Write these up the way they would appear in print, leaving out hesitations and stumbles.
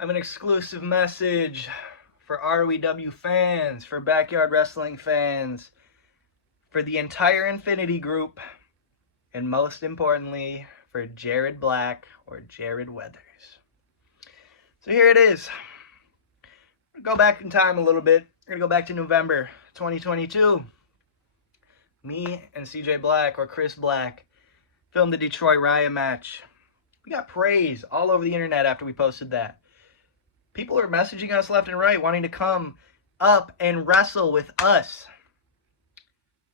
I have an exclusive message for ROEW fans, for backyard wrestling fans, for the entire Infinity group, and most importantly, for Jared Black or Jared Weathers. So here it is. I'm going to go back in time a little bit. We're going to go back to November 2022. Me and CJ Black, or Chris Black, filmed the Detroit Riot match. We got praise all over the internet after we posted that. People are messaging us left and right, wanting to come up and wrestle with us.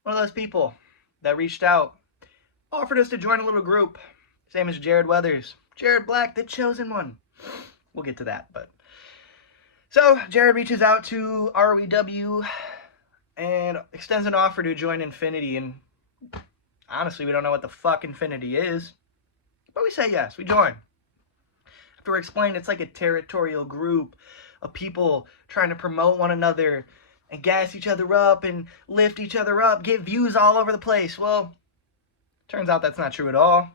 One of those people that reached out, offered us to join a little group. His name is Jared Weathers. Jared Black, the chosen one. We'll get to that, but... So, Jared reaches out to ROEW and extends an offer to join Infinity, and honestly, we don't know what the fuck Infinity is, but we say yes, we join. After we're explaining, it's like a territorial group of people trying to promote one another and gas each other up and lift each other up, get views all over the place. Well, turns out that's not true at all.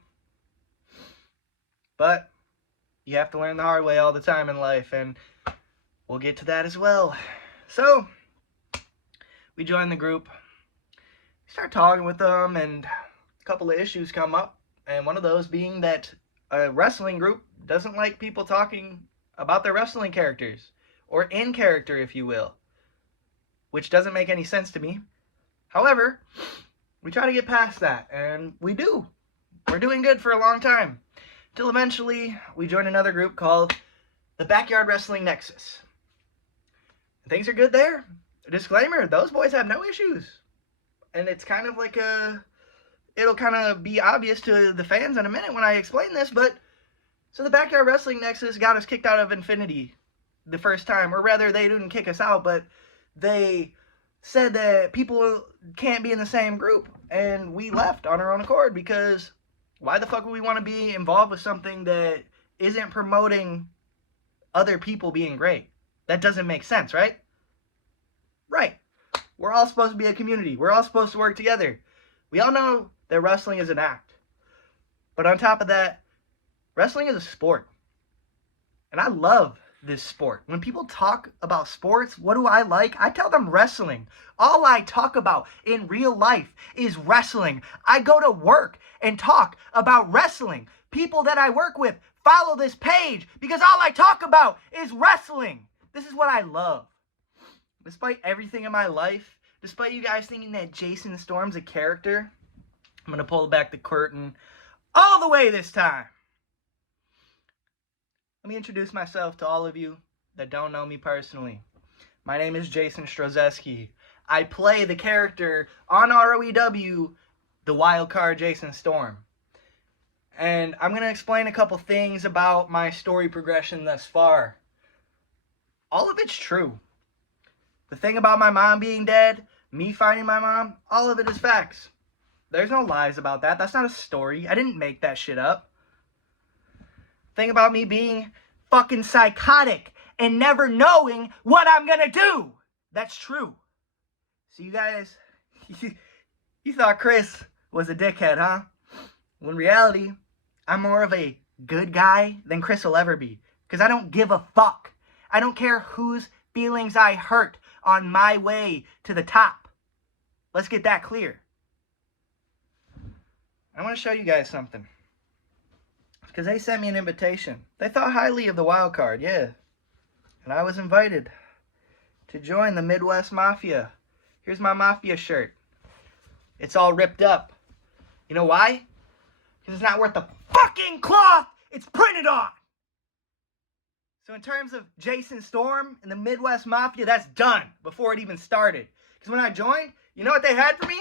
But you have to learn the hard way all the time in life, and we'll get to that as well. So, we join the group, start talking with them, and a couple of issues come up, and one of those being that a wrestling group doesn't like people talking about their wrestling characters, or in character, if you will, which doesn't make any sense to me. However, we try to get past that, and we do. We're doing good for a long time, till eventually we join another group called the Backyard Wrestling Nexus. Things are good there. Disclaimer, those boys have no issues. And it's kind of like it'll kind of be obvious to the fans in a minute when I explain this, but so the Backyard Wrestling Nexus got us kicked out of Infinity the first time, or rather, they didn't kick us out, but they said that people can't be in the same group, and we left on our own accord, because why the fuck would we want to be involved with something that isn't promoting other people being great? That doesn't make sense, right? Right. We're all supposed to be a community. We're all supposed to work together. We all know that wrestling is an act. But on top of that, wrestling is a sport. And I love this sport. When people talk about sports, what do I like? I tell them wrestling. All I talk about in real life is wrestling. I go to work and talk about wrestling. People that I work with follow this page because all I talk about is wrestling. This is what I love. Despite everything in my life, despite you guys thinking that Jason Storm's a character, I'm going to pull back the curtain all the way this time. Let me introduce myself to all of you that don't know me personally. My name is Jason Strozeski. I play the character on ROEW, the wild card Jason Storm. And I'm going to explain a couple things about my story progression thus far. All of it's true. The thing about my mom being dead, me finding my mom, all of it is facts. There's no lies about that. That's not a story. I didn't make that shit up. Thing about me being fucking psychotic and never knowing what I'm gonna do. That's true. So you guys, you thought Chris was a dickhead, huh? Well, in reality, I'm more of a good guy than Chris will ever be. Because I don't give a fuck. I don't care whose feelings I hurt on my way to the top. Let's get that clear. I want to show you guys something. Because they sent me an invitation. They thought highly of the wild card, yeah. And I was invited to join the Midwest Mafia. Here's my Mafia shirt. It's all ripped up. You know why? Because it's not worth the fucking cloth it's printed on. So in terms of Jason Storm and the Midwest Mafia, that's done before it even started. Because when I joined, you know what they had for me?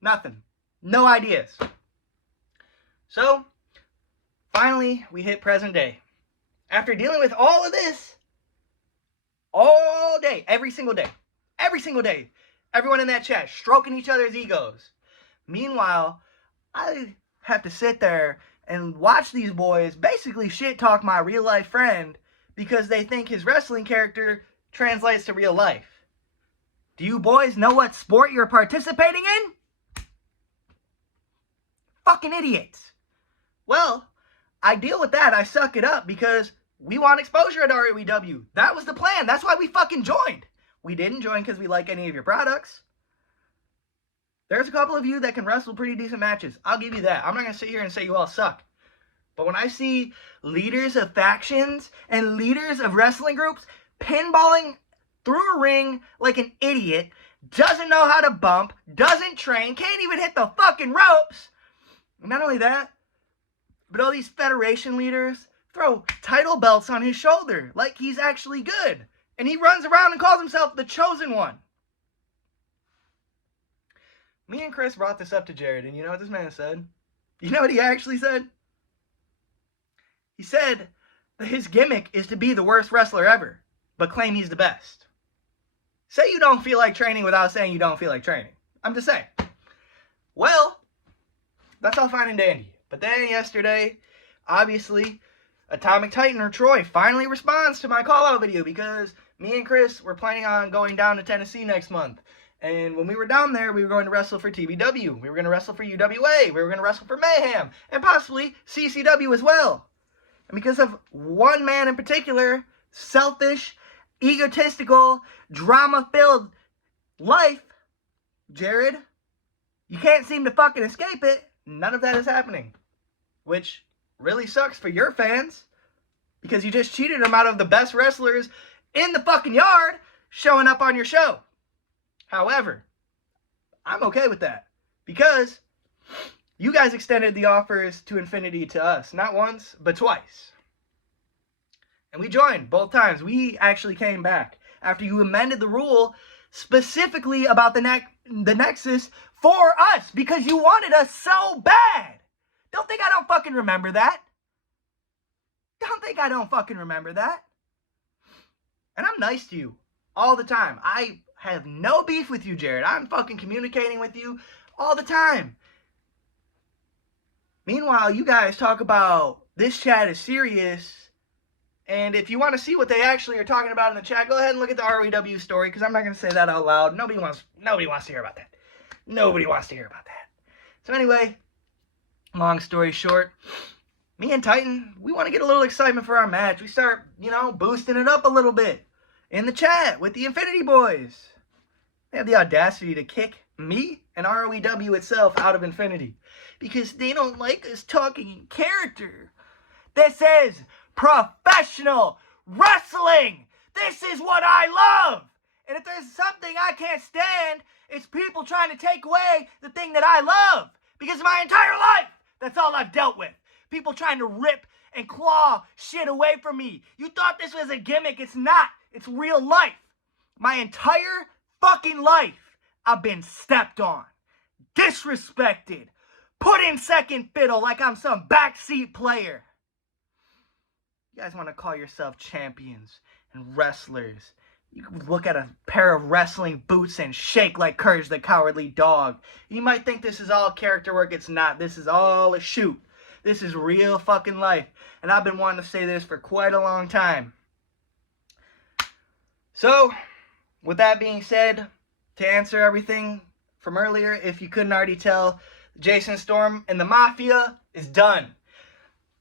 Nothing. No ideas. So, finally, we hit present day. After dealing with all of this, all day, every single day, everyone in that chat stroking each other's egos. Meanwhile, I have to sit there and watch these boys basically shit talk my real life friend because they think his wrestling character translates to real life. Do you boys know what sport you're participating in? Fucking idiots. Well, I deal with that. I suck it up because we want exposure at ROEW. That was the plan. That's why we fucking joined. We didn't join because we like any of your products. There's a couple of you that can wrestle pretty decent matches. I'll give you that. I'm not going to sit here and say you all suck. But when I see leaders of factions and leaders of wrestling groups pinballing through a ring like an idiot, doesn't know how to bump, doesn't train, can't even hit the fucking ropes. Not only that, but all these federation leaders throw title belts on his shoulder like he's actually good. And he runs around and calls himself the chosen one. Me and Chris brought this up to Jared, and you know what this man said? You know what he actually said? He said that his gimmick is to be the worst wrestler ever, but claim he's the best. Say you don't feel like training without saying you don't feel like training. I'm just saying. Well, that's all fine and dandy. But then yesterday, obviously, Atomic Titan or Troy finally responds to my call-out video because me and Chris were planning on going down to Tennessee next month. And when we were down there, we were going to wrestle for TBW. We were going to wrestle for UWA. We were going to wrestle for Mayhem. And possibly CCW as well. And because of one man in particular, selfish, egotistical, drama-filled life, Jared, you can't seem to fucking escape it. None of that is happening. Which really sucks for your fans. Because you just cheated them out of the best wrestlers in the fucking yard showing up on your show. However, I'm okay with that. Because you guys extended the offers to Infinity to us. Not once, but twice. And we joined both times. We actually came back after you amended the rule specifically about the Nexus for us. Because you wanted us so bad. Don't think I don't fucking remember that. Don't think I don't fucking remember that. And I'm nice to you all the time. I have no beef with you, Jared. I'm fucking communicating with you all the time. Meanwhile, you guys talk about this chat is serious. And if you want to see what they actually are talking about in the chat, go ahead and look at the ROEW story, because I'm not going to say that out loud. Nobody wants to hear about that. Nobody wants to hear about that. So anyway, long story short, me and Titan, we want to get a little excitement for our match. We start, boosting it up a little bit in the chat with the Infinity Boys. They have the audacity to kick me and ROEW itself out of Infinity because they don't like us talking in character. This is professional wrestling. This is what I love. And if there's something I can't stand, it's people trying to take away the thing that I love. Because my entire life, that's all I've dealt with. People trying to rip and claw shit away from me. You thought this was a gimmick. It's not. It's real life. My entire fucking life, I've been stepped on, disrespected, put in second fiddle like I'm some backseat player. You guys want to call yourself champions and wrestlers. You can look at a pair of wrestling boots and shake like Courage the Cowardly Dog. You might think this is all character work. It's not. This is all a shoot. This is real fucking life. And I've been wanting to say this for quite a long time. So, with that being said, to answer everything from earlier, if you couldn't already tell, Jason Storm and the Mafia is done.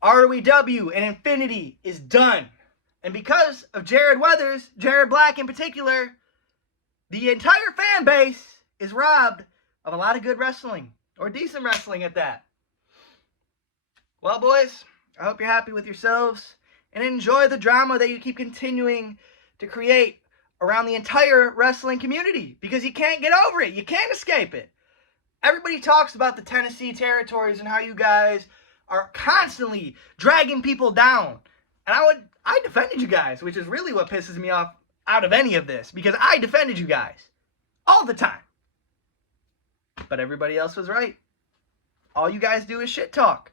ROEW and Infinity is done. And because of Jared Weathers, Jared Black in particular, the entire fan base is robbed of a lot of good wrestling. Or decent wrestling at that. Well, boys, I hope you're happy with yourselves. And enjoy the drama that you keep continuing to create around the entire wrestling community. Because you can't get over it. You can't escape it. Everybody talks about the Tennessee territories and how you guys are constantly dragging people down. And I defended you guys, which is really what pisses me off out of any of this. Because I defended you guys. All the time. But everybody else was right. All you guys do is shit talk.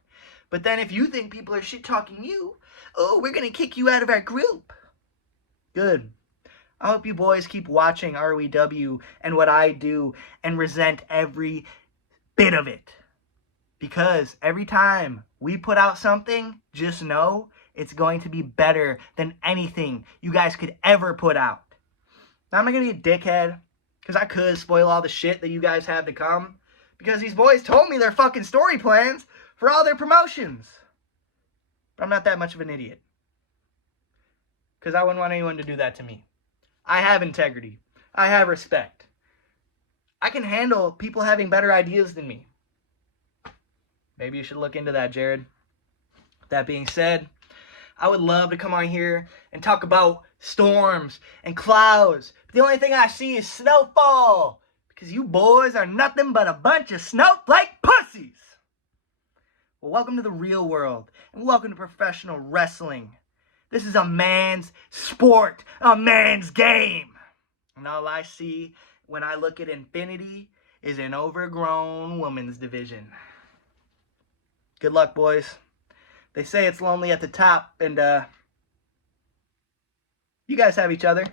But then if you think people are shit talking you, oh, we're going to kick you out of our group. Good. I hope you boys keep watching ROEW and what I do and resent every bit of it. Because every time we put out something, just know it's going to be better than anything you guys could ever put out. Now, I'm not going to be a dickhead, because I could spoil all the shit that you guys have to come. Because these boys told me their fucking story plans for all their promotions. But I'm not that much of an idiot. because I wouldn't want anyone to do that to me. I have integrity. I have respect. I can handle people having better ideas than me. Maybe you should look into that, Jared. That being said, I would love to come on here and talk about storms and clouds. But the only thing I see is snowfall. Because you boys are nothing but a bunch of snowflake pussies. Well, welcome to the real world. And welcome to professional wrestling. This is a man's sport. A man's game. And all I see when I look at Infinity is an overgrown women's division. Good luck, boys. They say it's lonely at the top, and you guys have each other.